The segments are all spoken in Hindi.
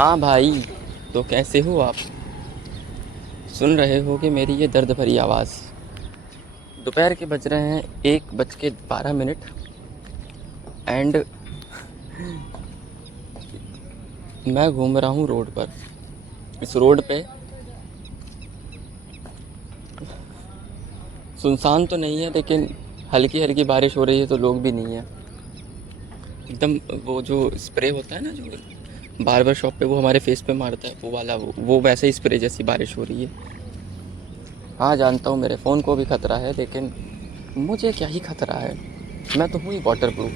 हाँ भाई, तो कैसे हो आप? सुन रहे हो कि मेरी ये दर्द भरी आवाज़। दोपहर के बज रहे हैं 1:12 एंड मैं घूम रहा हूँ रोड पर। इस रोड पे सुनसान तो नहीं है, लेकिन हल्की हल्की बारिश हो रही है, तो लोग भी नहीं है। एकदम वो जो स्प्रे होता है ना, जो बार्बर शॉप पे वो हमारे फेस पे मारता है, वो वाला, वो वैसे ही स्प्रे जैसी बारिश हो रही है। हाँ, जानता हूँ मेरे फ़ोन को भी खतरा है, लेकिन मुझे क्या ही खतरा है। मैं तो हूँ ही वाटर प्रूफ।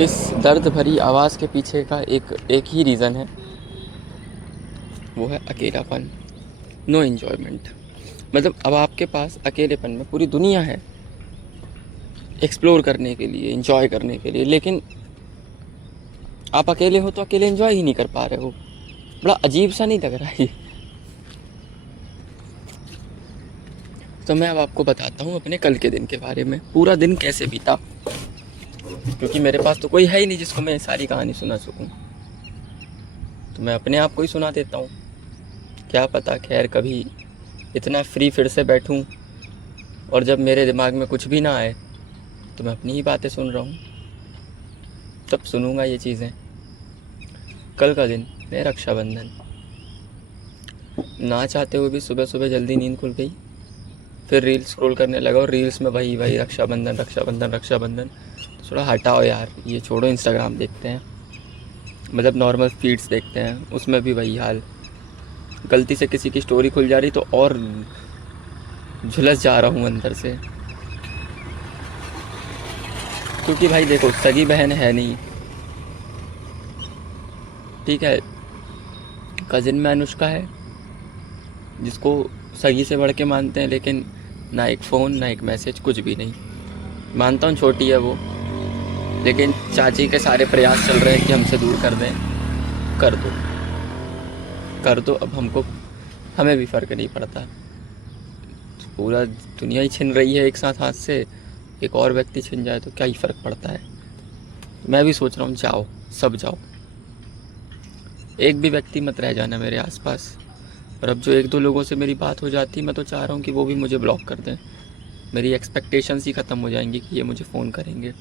इस दर्द भरी आवाज़ के पीछे का एक एक ही रीज़न है, वो है अकेलापन। No enjoyment. मतलब अब आपके पास अकेलेपन में पूरी दुनिया है एक्सप्लोर करने के लिए, एंजॉय करने के लिए, लेकिन आप अकेले हो तो अकेले एंजॉय ही नहीं कर पा रहे हो। बड़ा अजीब सा नहीं लग रहा है ये? तो मैं अब आपको बताता हूँ अपने कल के दिन के बारे में, पूरा दिन कैसे बीता। क्योंकि मेरे पास तो कोई है ही नहीं जिसको मैं सारी कहानी सुना सकूँ, तो मैं अपने आप को ही सुना देता हूँ। क्या पता, खैर कभी इतना फ्री फिर से बैठूँ और जब मेरे दिमाग में कुछ भी ना आए तो मैं अपनी ही बातें सुन रहा हूँ, तब सुनूँगा ये चीज़ें। कल का दिन है रक्षाबंधन। ना चाहते हुए भी सुबह सुबह जल्दी नींद खुल गई। फिर रील स्क्रॉल करने लगा और रील्स में वही वही रक्षाबंधन रक्षाबंधन रक्षाबंधन। तो थोड़ा हटाओ यार, ये छोड़ो, इंस्टाग्राम देखते हैं। मतलब नॉर्मल फीड्स देखते हैं, उसमें भी वही हाल। गलती से किसी की स्टोरी खुल जा रही तो और झुलस जा रहा हूँ अंदर से। क्योंकि भाई देखो, सगी बहन है नहीं, ठीक है। कज़िन में अनुष्का है, जिसको सगी से बढ़ के मानते हैं, लेकिन ना एक फ़ोन ना एक मैसेज, कुछ भी नहीं। मानता हूँ छोटी है वो, लेकिन चाची के सारे प्रयास चल रहे हैं कि हमसे दूर कर दें। कर दो, कर दो, अब हमको, हमें भी फ़र्क नहीं पड़ता। पूरा दुनिया ही छिन रही है एक साथ हाथ से, एक और व्यक्ति छिन जाए तो क्या ही फ़र्क पड़ता है। मैं भी सोच रहा हूँ, जाओ, सब जाओ, एक भी व्यक्ति मत रह जाना मेरे आसपास। और अब जो एक दो लोगों से मेरी बात हो जाती, मैं तो चाह रहा हूँ कि वो भी मुझे ब्लॉक कर दें। मेरी एक्सपेक्टेशंस ही ख़त्म हो जाएंगी कि ये मुझे फ़ोन करेंगे।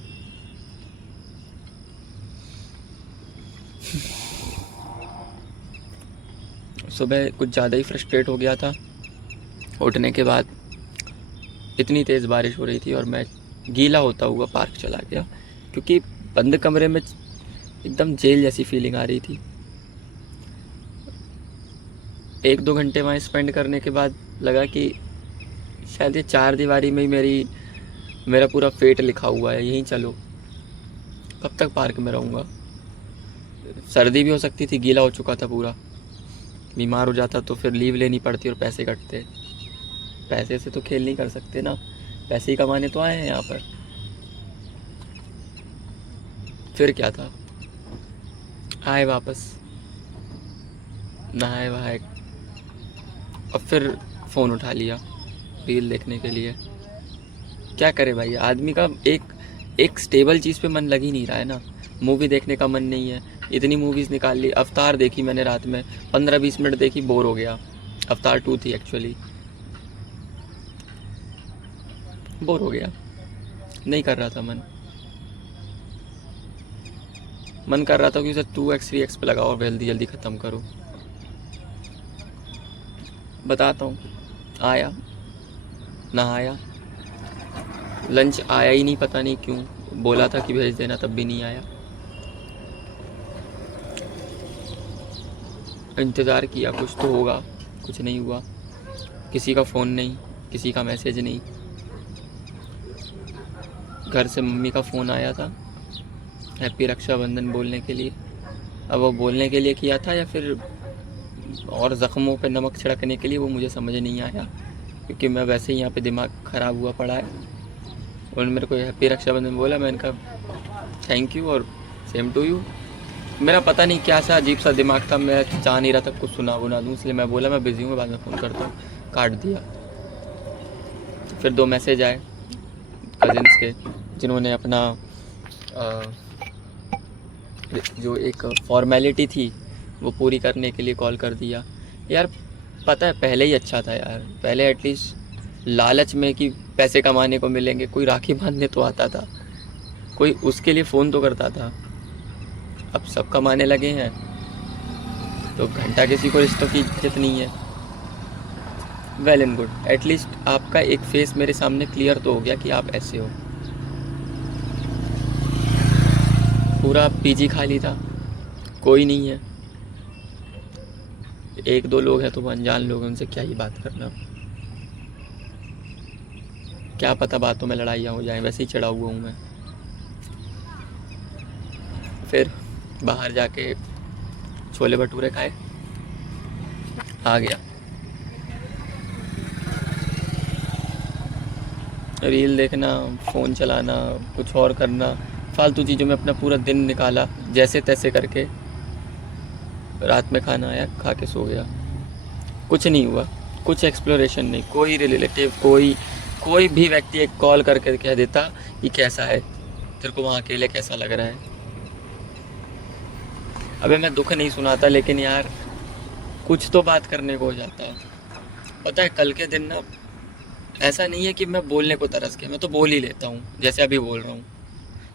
सुबह कुछ ज़्यादा ही फ्रस्ट्रेट हो गया था। उठने के बाद इतनी तेज़ बारिश हो रही थी और मैं गीला होता हुआ पार्क चला गया, क्योंकि बंद कमरे में एकदम जेल जैसी फीलिंग आ रही थी। 1-2 घंटे वहाँ स्पेंड करने के बाद लगा कि शायद ये चार दीवारी में ही मेरा पूरा फेट लिखा हुआ है, यहीं चलो। कब तक पार्क में रहूँगा? सर्दी भी हो सकती थी, गीला हो चुका था पूरा। बीमार हो जाता तो फिर लीव लेनी पड़ती और पैसे कटते। पैसे से तो खेल नहीं कर सकते ना, पैसे ही कमाने तो आए हैं यहाँ पर। फिर क्या था, आए वापस, नहाए वहाए, अब फिर फ़ोन उठा लिया रील देखने के लिए। क्या करे भाई, आदमी का एक एक स्टेबल चीज़ पे मन लग ही नहीं रहा है ना। मूवी देखने का मन नहीं है, इतनी मूवीज़ निकाल ली। अवतार देखी मैंने रात में, 15-20 मिनट देखी, बोर हो गया। अवतार 2 थी एक्चुअली, बोर हो गया, नहीं कर रहा था मन। मन कर रहा था कि उसे 2x 3x पे लगाओ और जल्दी जल्दी ख़त्म करो। बताता हूँ, आया, नहाया, लंच आया ही नहीं, पता नहीं क्यों। बोला था कि भेज देना, तब भी नहीं आया। इंतज़ार किया कुछ तो होगा, कुछ नहीं हुआ। किसी का फ़ोन नहीं, किसी का मैसेज नहीं। घर से मम्मी का फ़ोन आया था हैप्पी रक्षाबंधन बोलने के लिए। अब वो बोलने के लिए किया था या फिर और ज़ख्मों पे नमक छिड़कने के लिए, वो मुझे समझ नहीं आया, क्योंकि मैं वैसे ही यहाँ पे दिमाग ख़राब हुआ पड़ा है। उन्होंने मेरे को हैप्पी रक्षाबंधन बोला, मैंने कहा थैंक यू और सेम टू यू। मेरा पता नहीं क्या सा अजीब सा दिमाग था, मैं चाह नहीं रहा था कुछ सुना बुना दूँ, इसलिए मैं बोला मैं बिज़ी हूँ, बाद में फ़ोन करता हूँ, काट दिया। फिर 2 मैसेज आए कज़िन्स के, जिन्होंने अपना जो एक फॉर्मेलिटी थी वो पूरी करने के लिए कॉल कर दिया। यार पता है पहले ही अच्छा था यार, पहले एटलीस्ट लालच में कि पैसे कमाने को मिलेंगे कोई राखी बांधने तो आता था, कोई उसके लिए फ़ोन तो करता था। अब सब कमाने लगे हैं तो घंटा किसी को रिश्तों की इज्जत नहीं है। वेल एंड गुड, एटलीस्ट आपका एक फेस मेरे सामने क्लियर तो हो गया कि आप ऐसे हो। पूरा पीजी खाली था, कोई नहीं है, एक दो लोग हैं तो वो अनजान लोग हैं, उनसे क्या ही बात करना, क्या पता बातों में लड़ाइयाँ हो जाएं, वैसे ही चढ़ा हुआ हूँ मैं। फिर बाहर जाके छोले भटूरे खाए, आ गया। रील देखना, फ़ोन चलाना, कुछ और करना, फालतू चीज़ों में अपना पूरा दिन निकाला जैसे तैसे करके। रात में खाना आया, खा के सो गया, कुछ नहीं हुआ, कुछ एक्सप्लोरेशन नहीं। कोई रिलेटिव, कोई भी व्यक्ति एक कॉल करके कह देता कि कैसा है, तेरे को वहाँ अकेले कैसा लग रहा है। अबे मैं दुख नहीं सुनाता, लेकिन यार कुछ तो बात करने को हो जाता है। पता है कल के दिन ना, ऐसा नहीं है कि मैं बोलने को तरस गया, मैं तो बोल ही लेता हूँ जैसे अभी बोल रहा हूँ।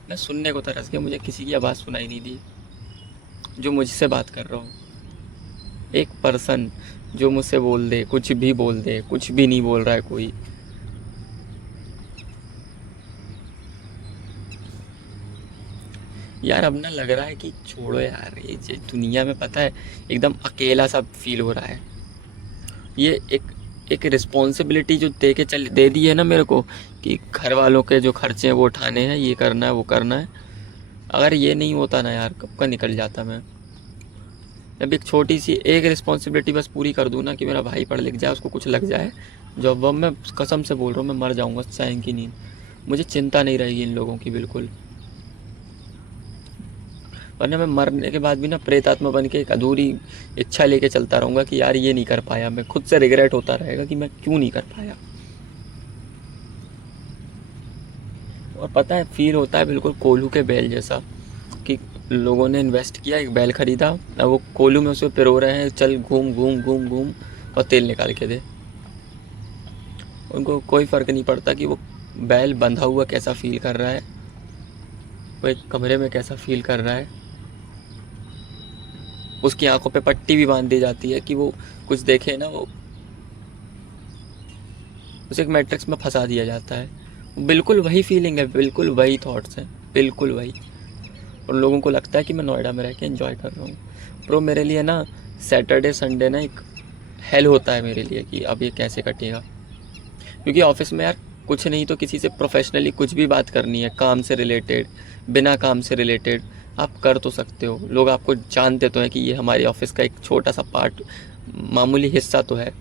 मैं सुनने को तरस गया, मुझे किसी की आवाज़ सुनाई नहीं दी जो मुझसे बात कर रहा हो। एक पर्सन जो मुझसे बोल दे, कुछ भी बोल दे, कुछ भी नहीं बोल रहा है कोई। यार अब ना लग रहा है कि छोड़ो यार, ये दुनिया में पता है एकदम अकेला सा फील हो रहा है। ये एक रिस्पॉन्सिबिलिटी जो दे दी है ना मेरे को, कि घर वालों के जो खर्चे हैं वो उठाने हैं, ये करना है वो करना है। अगर ये नहीं होता ना यार, कब का निकल जाता मैं। अब एक छोटी सी एक रिस्पॉन्सिबिलिटी बस पूरी कर दूँ ना, कि मेरा भाई पढ़ लिख जाए, उसको कुछ लग जाए जॉब वॉब, मैं कसम से बोल रहा हूँ मैं मर जाऊँगा चैन की नींद। मुझे चिंता नहीं रहेगी इन लोगों की बिल्कुल। वरना मैं मरने के बाद भी ना प्रेतात्मा बन के एक अधूरी इच्छा लेके चलता रहूँगा कि यार ये नहीं कर पाया, मैं खुद से रिग्रेट होता रहेगा कि मैं क्यों नहीं कर पाया। और पता है फील होता है बिल्कुल कोल्हू के बैल जैसा, कि लोगों ने इन्वेस्ट किया, एक बैल खरीदा, अब वो कोल्हू में उसे पिरो रहे हैं, चल घूम घूम घूम घूम और तेल निकाल के दे। उनको कोई फ़र्क नहीं पड़ता कि वो बैल बंधा हुआ कैसा फील कर रहा है, वो एक कमरे में कैसा फील कर रहा है। उसकी आंखों पे पट्टी भी बांध दी जाती है कि वो कुछ देखे ना, वो उसे एक मैट्रिक्स में फंसा दिया जाता है। बिल्कुल वही फीलिंग है, बिल्कुल वही थॉट्स हैं, बिल्कुल वही। उन लोगों को लगता है कि मैं नोएडा में रह के एंजॉय कर रहा हूँ। प्रो मेरे लिए ना सैटरडे संडे ना एक हेल होता है मेरे लिए, कि अब ये कैसे कटेगा। क्योंकि ऑफिस में यार कुछ नहीं तो किसी से प्रोफेशनली कुछ भी बात करनी है, काम से रिलेटेड, बिना काम से रिलेटेड, आप कर तो सकते हो। लोग आपको जानते तो हैं कि ये हमारे ऑफिस का एक छोटा सा पार्ट, मामूली हिस्सा तो है।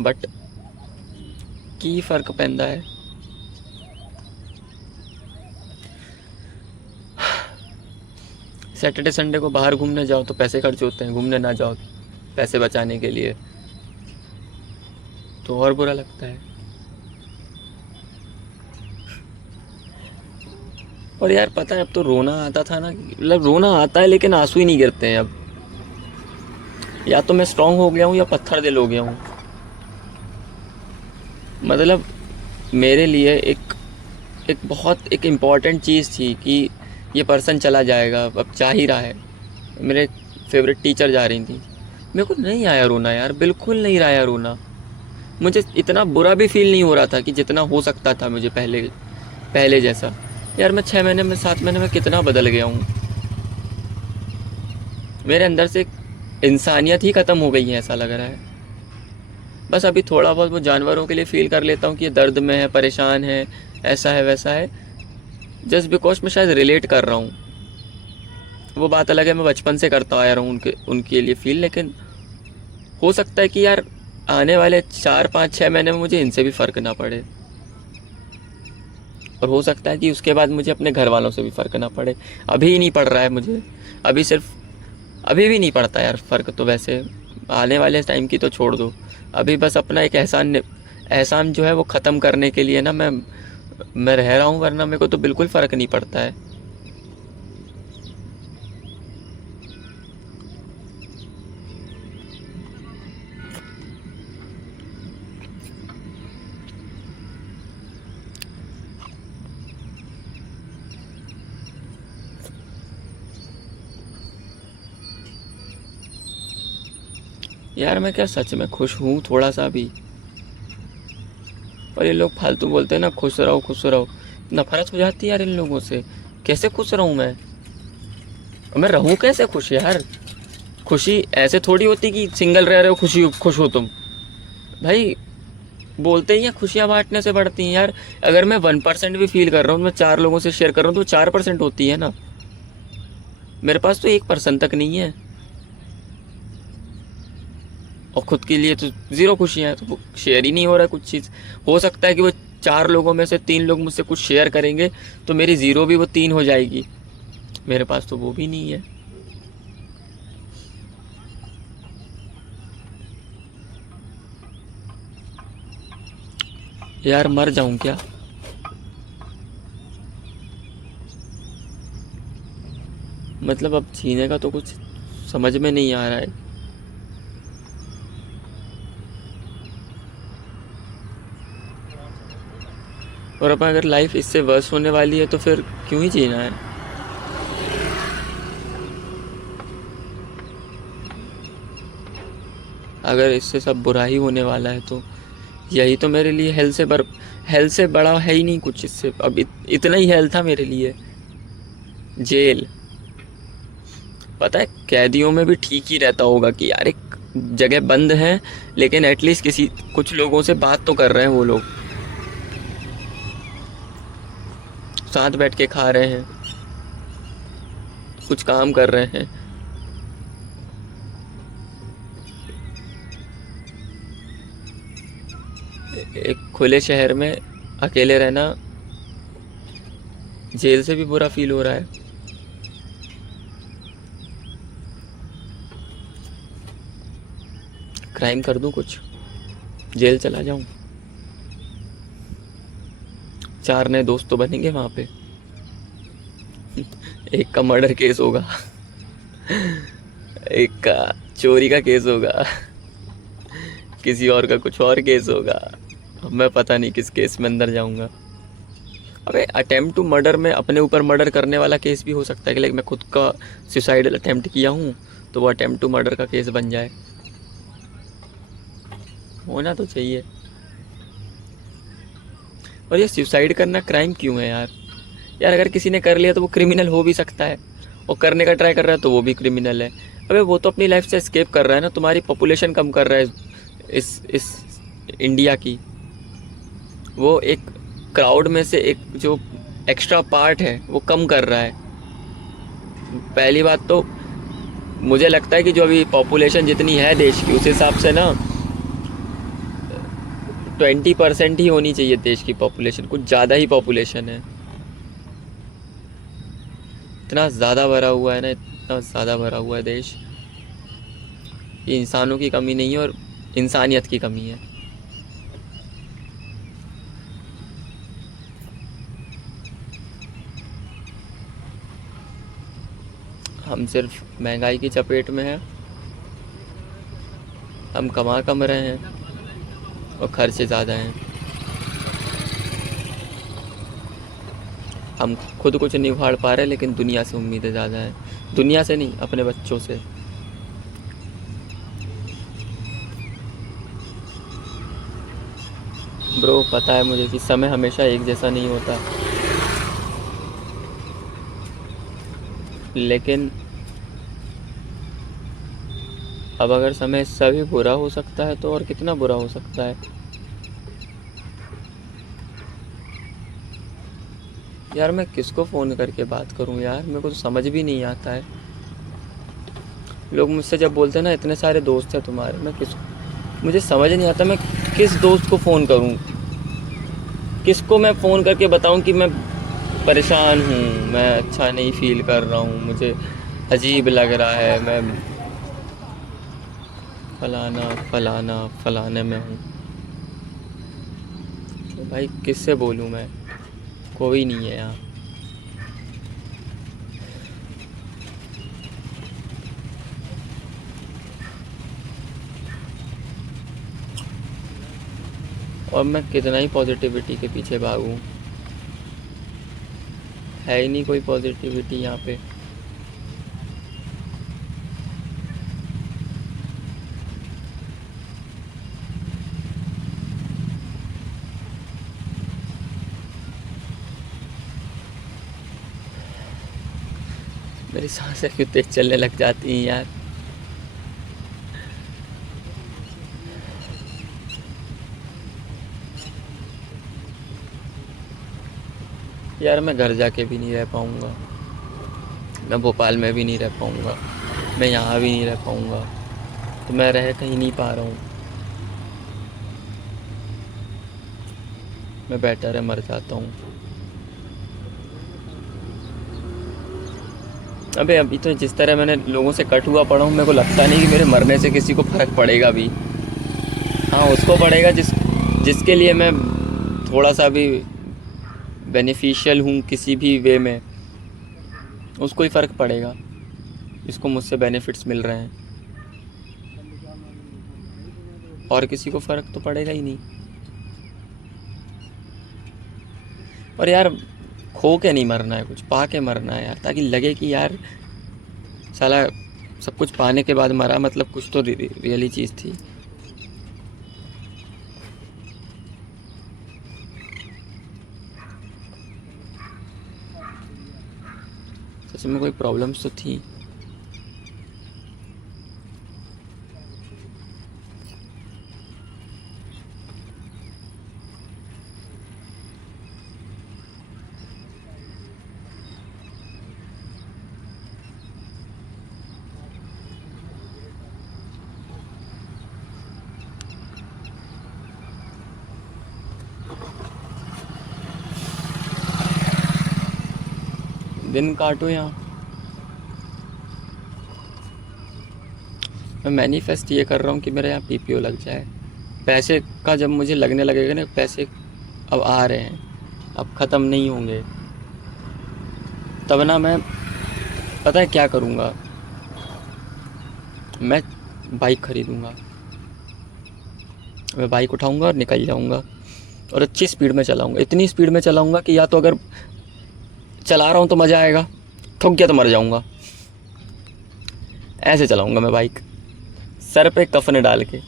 बट की फ़र्क पैंदा है। सैटरडे संडे को बाहर घूमने जाओ तो पैसे खर्च होते हैं, घूमने ना जाओ पैसे बचाने के लिए तो और बुरा लगता है। और यार पता है अब तो रोना आता था ना, मतलब रोना आता है लेकिन आंसू ही नहीं गिरते हैं अब। या तो मैं स्ट्रांग हो गया हूँ या पत्थर दिल हो गया हूँ। मतलब मेरे लिए एक बहुत एक इम्पॉर्टेंट चीज़ थी कि ये पर्सन चला जाएगा, अब जा ही रहा है। मेरे फेवरेट टीचर जा रही थी, मेरे को नहीं आया रोना यार, बिल्कुल नहीं आया रोना। मुझे इतना बुरा भी फील नहीं हो रहा था कि जितना हो सकता था मुझे पहले जैसा। यार मैं 6 महीने में 7 महीने में कितना बदल गया हूँ। मेरे अंदर से इंसानियत ही ख़त्म हो गई है ऐसा लग रहा है। बस अभी थोड़ा बहुत वो जानवरों के लिए फ़ील कर लेता हूँ कि ये दर्द में है, परेशान है, ऐसा है वैसा है, जस्ट बिकॉज मैं शायद रिलेट कर रहा हूँ। वो बात अलग है, मैं बचपन से करता आया रहा हूँ उनके लिए फ़ील, लेकिन हो सकता है कि यार आने वाले 4 5 6 महीने में मुझे इनसे भी फ़र्क ना पड़े। और हो सकता है कि उसके बाद मुझे अपने घर वालों से भी फ़र्क ना पड़े। अभी ही नहीं पड़ रहा है मुझे, अभी सिर्फ अभी भी नहीं पड़ता यार फ़र्क तो। वैसे आने वाले टाइम की तो छोड़ दो, अभी बस अपना एक एहसान जो है वो ख़त्म करने के लिए ना मैं रह रहा हूँ, वरना मेरे को तो बिल्कुल फ़र्क नहीं पड़ता है। यार मैं क्या सच में खुश हूँ थोड़ा सा भी? और ये लोग फालतू बोलते हैं ना खुश रहो खुश रहो, नफरत हो जाती है यार इन लोगों से। कैसे खुश रहूँ मैं? और मैं रहूँ कैसे खुश यार? खुशी ऐसे थोड़ी होती कि सिंगल रह रहे हो खुशी खुश हो तुम। भाई बोलते ही हैं खुशियाँ बांटने से बढ़ती हैं यार। अगर मैं 1% भी फील कर रहा हूँ, मैं 4 लोगों से शेयर कर रहा हूँ, तो 4% होती है ना। मेरे पास तो 1% तक नहीं है, और खुद के लिए तो ज़ीरो खुशियाँ हैं, तो वो शेयर ही नहीं हो रहा है कुछ चीज़। हो सकता है कि वो 4 लोगों में से 3 लोग मुझसे कुछ शेयर करेंगे, तो मेरी ज़ीरो भी वो 3 हो जाएगी। मेरे पास तो वो भी नहीं है। यार मर जाऊं क्या? मतलब अब जीने का तो कुछ समझ में नहीं आ रहा है। और अब अगर लाइफ इससे वर्स होने वाली है तो फिर क्यों ही जीना है? अगर इससे सब बुरा ही होने वाला है तो यही तो मेरे लिए हेल से बड़ा है ही नहीं कुछ इससे। अब इतना ही हेल था मेरे लिए। जेल। पता है कैदियों में भी ठीक ही रहता होगा कि यार एक जगह बंद है, लेकिन एटलीस्ट किसी कुछ लोगों से बात तो कर रहे हैं वो लोग, साथ बैठ के खा रहे हैं, कुछ काम कर रहे हैं। एक खुले शहर में अकेले रहना जेल से भी बुरा फील हो रहा है। क्राइम कर दूं कुछ, जेल चला जाऊं, 4 नए दोस्त तो बनेंगे वहां पे। एक का मर्डर केस होगा, एक का चोरी का केस होगा, किसी और का कुछ और केस होगा। अब मैं पता नहीं किस केस में अंदर जाऊंगा। अबे अटेम्प्ट टू मर्डर में अपने ऊपर मर्डर करने वाला केस भी हो सकता है कि लाइक मैं खुद का सुसाइडल अटेम्प्ट किया हूँ, तो वो अटेम्प्ट टू मर्डर का केस बन जाए। होना तो चाहिए। और ये सुसाइड करना क्राइम क्यों है यार? यार अगर किसी ने कर लिया तो वो क्रिमिनल हो भी सकता है, और करने का ट्राई कर रहा है तो वो भी क्रिमिनल है। अबे वो तो अपनी लाइफ से एस्केप कर रहा है ना। तुम्हारी पॉपुलेशन कम कर रहा है इस इंडिया की। वो एक क्राउड में से एक जो एक्स्ट्रा पार्ट है वो कम कर रहा है। पहली बात तो मुझे लगता है कि जो अभी पॉपुलेशन जितनी है देश की, उस हिसाब से ना 20% ही होनी चाहिए देश की पॉपुलेशन। कुछ ज़्यादा ही पॉपुलेशन है। इतना ज़्यादा भरा हुआ है ना, इतना ज़्यादा भरा हुआ है देश। ये इंसानों की कमी नहीं है, और इंसानियत की कमी है। हम सिर्फ महंगाई की चपेट में हैं। हम कमा कम रहे हैं और खर्चे ज़्यादा हैं। हम खुद कुछ नहीं उखाड़ पा रहे, लेकिन दुनिया से उम्मीदें ज़्यादा हैं। दुनिया से नहीं, अपने बच्चों से। ब्रो पता है मुझे कि समय हमेशा एक जैसा नहीं होता, लेकिन अब अगर समय इससे भी बुरा हो सकता है तो और कितना बुरा हो सकता है। यार मैं किसको फ़ोन करके बात करूं यार? मेरे को तो समझ भी नहीं आता है। लोग मुझसे जब बोलते हैं ना इतने सारे दोस्त हैं तुम्हारे, मुझे समझ नहीं आता मैं किस दोस्त को फ़ोन करूं, किसको मैं फ़ोन करके बताऊं कि मैं परेशान हूँ, मैं अच्छा नहीं फील कर रहा हूँ, मुझे अजीब लग रहा है। मैं फलाना फलाना फलाने में हूँ। तो भाई किससे बोलूँ मैं, कोई नहीं है यहाँ। और मैं कितना ही पॉजिटिविटी के पीछे भागूं, है ही नहीं कोई पॉजिटिविटी यहाँ पे। मेरी सांसें क्यों तेज चलने लग जाती हैं यार। यार मैं घर जाके भी नहीं रह पाऊँगा, मैं भोपाल में भी नहीं रह पाऊँगा, मैं यहाँ भी नहीं रह पाऊँगा, तो मैं रह कहीं नहीं पा रहा हूँ। मैं बेटर है मर जाता हूँ। अबे अभी तो जिस तरह मैंने लोगों से कट हुआ पड़ा हूँ, मेरे को लगता नहीं कि मेरे मरने से किसी को फ़र्क पड़ेगा भी। हाँ उसको पड़ेगा जिसके लिए मैं थोड़ा सा भी बेनिफिशियल हूँ किसी भी वे में, उसको ही फ़र्क पड़ेगा, जिसको मुझसे बेनिफिट्स मिल रहे हैं। और किसी को फ़र्क तो पड़ेगा ही नहीं। और यार खो के नहीं मरना है, कुछ पा के मरना है यार, ताकि लगे कि यार साला सब कुछ पाने के बाद मरा, मतलब कुछ तो रियली चीज़ थी। सच में कोई प्रॉब्लम्स तो थी। दिन काटो यहाँ। मैं मैनिफेस्ट ये कर रहा हूँ कि मेरे यहाँ पीपीओ लग जाए। पैसे का जब मुझे लगने लगेगा ना, पैसे अब आ रहे हैं, अब ख़त्म नहीं होंगे, तब ना मैं पता है क्या करूँगा, मैं बाइक खरीदूँगा। मैं बाइक उठाऊँगा और निकल जाऊँगा, और अच्छी स्पीड में चलाऊँगा, इतनी स्पीड में चलाऊँगा कि या तो अगर चला रहा हूँ तो मज़ा आएगा, ठुक गया तो मर जाऊँगा। ऐसे चलाऊँगा मैं बाइक, सर पे कफन डाल के,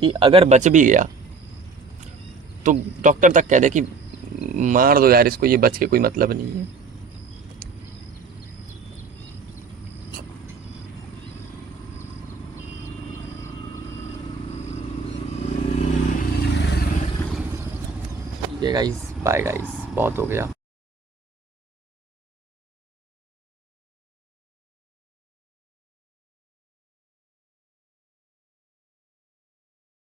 कि अगर बच भी गया तो डॉक्टर तक कह दे कि मार दो यार इसको, ये बच के कोई मतलब नहीं है। ठीक है गाइस, बाय गाइस, बहुत हो गया।